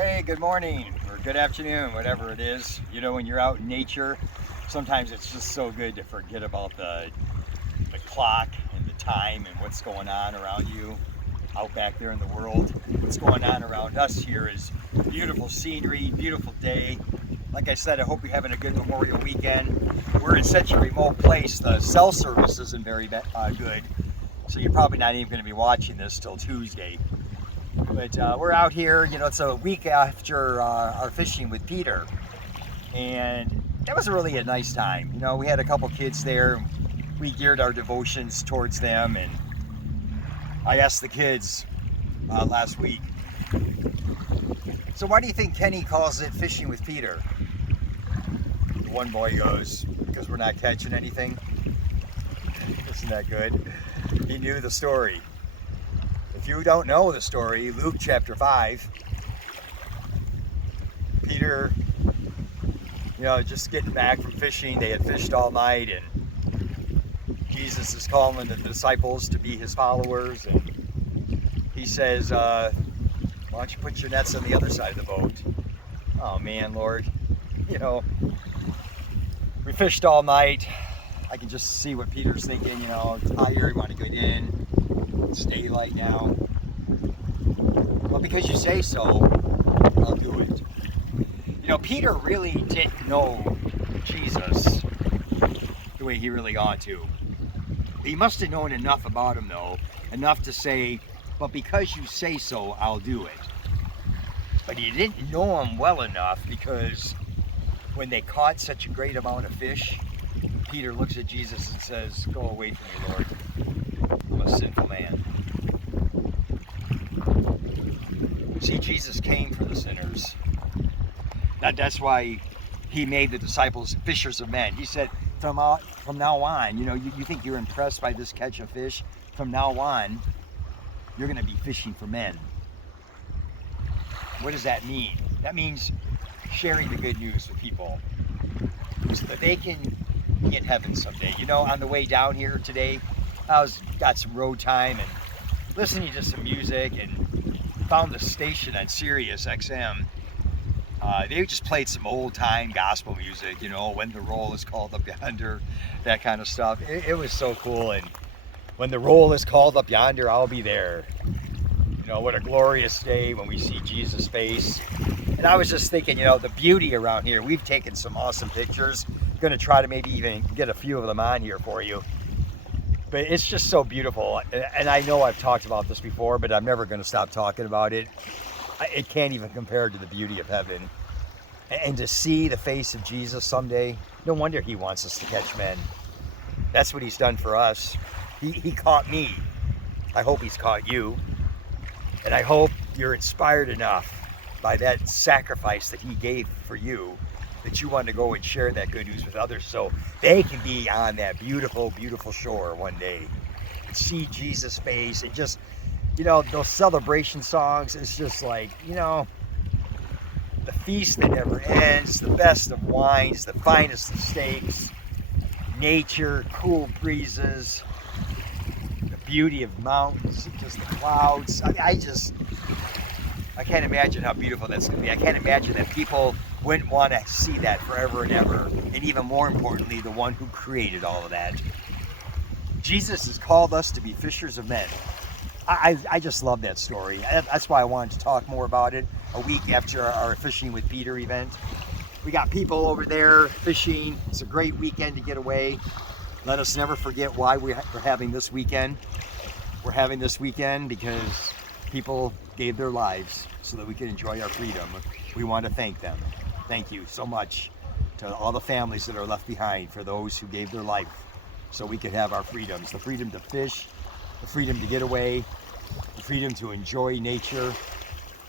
Hey, good morning or good afternoon, whatever it is. You know, when you're out in nature, sometimes it's just so good to forget about the clock and the time and what's going on around you out back there in the world. What's going on around us here is beautiful scenery, beautiful day. Like I said, I hope you're having a good Memorial weekend. We're in such a remote place, the cell service isn't very good, so you're probably not even going to be watching this till Tuesday. But we're out here, you know, it's a week after our fishing with Peter, and that was really a nice time. You know, we had a couple kids there, we geared our devotions towards them, and I asked the kids last week, so why do you think Kenny calls it fishing with Peter? The one boy goes, because we're not catching anything. Isn't that good? He knew the story. If you don't know the story, Luke chapter 5, Peter, you know, just getting back from fishing, they had fished all night, and Jesus is calling the disciples to be his followers, and he says, why don't you put your nets on the other side of the boat? Oh man, Lord, you know, we fished all night. I can just see what Peter's thinking, you know, tired, want to get in. It's daylight now. Well, because you say so, I'll do it. You know, Peter really didn't know Jesus the way he really ought to. He must have known enough about him, though, enough to say, but because you say so, I'll do it. But he didn't know him well enough, because when they caught such a great amount of fish, Peter looks at Jesus and says, go away from me, Lord. I'm a sinful man. See, Jesus came for the sinners. That's why he made the disciples fishers of men. He said, from now on, you know, you think you're impressed by this catch of fish? From now on, you're going to be fishing for men. What does that mean? That means sharing the good news with people so that they can be in heaven someday. You know, on the way down here today, got some road time and listening to some music, and found the station on Sirius XM. They just played some old time gospel music, you know, when the roll is called up yonder, that kind of stuff. It was so cool. And when the roll is called up yonder, I'll be there. You know, what a glorious day when we see Jesus' face. And I was just thinking, you know, the beauty around here. We've taken some awesome pictures. I'm going to try to maybe even get a few of them on here for you. But it's just so beautiful. And I know I've talked about this before, but I'm never going to stop talking about it. It can't even compare to the beauty of heaven. And to see the face of Jesus someday, no wonder he wants us to catch men. That's what he's done for us. He caught me. I hope he's caught you. And I hope you're inspired enough by that sacrifice that he gave for you, that you want to go and share that good news with others so they can be on that beautiful, beautiful shore one day and see Jesus' face. And just, you know, those celebration songs, it's just like, you know, the feast that never ends, the best of wines, the finest of steaks, nature, cool breezes, the beauty of mountains, just the clouds. I can't imagine how beautiful that's going to be. I can't imagine that people wouldn't want to see that forever and ever. And even more importantly, the one who created all of that. Jesus has called us to be fishers of men. I just love that story. That's why I wanted to talk more about it a week after our Fishing with Peter event. We got people over there fishing. It's a great weekend to get away. Let us never forget why we're having this weekend. We're having this weekend because people gave their lives so that we could enjoy our freedom. We want to thank them. Thank you so much to all the families that are left behind, for those who gave their life so we could have our freedoms. The freedom to fish, the freedom to get away, the freedom to enjoy nature.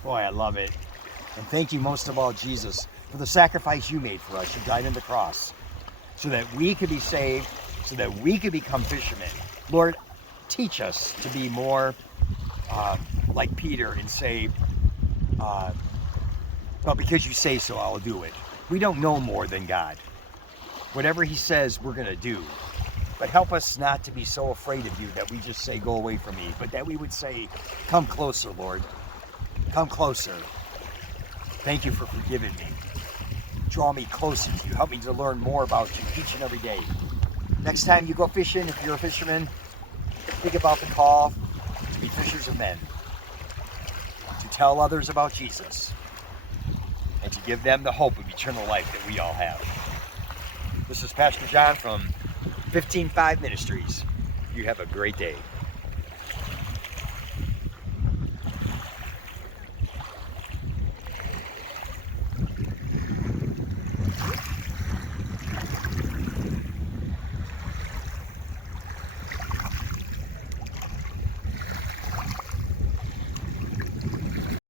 Boy, I love it. And thank you most of all, Jesus, for the sacrifice you made for us. You died on the cross so that we could be saved, so that we could become fishermen. Lord, teach us to be more like Peter and say, well, because you say so, I'll do it. We don't know more than God. Whatever he says, we're going to do. But help us not to be so afraid of you that we just say, go away from me, but that we would say, come closer, Lord. Come closer. Thank you for forgiving me. Draw me closer to you. Help me to learn more about you each and every day. Next time you go fishing, if you're a fisherman, think about the call to be fishers of men, to tell others about Jesus, and to give them the hope of eternal life that we all have. This is Pastor John from 15:5 Ministries. You have a great day.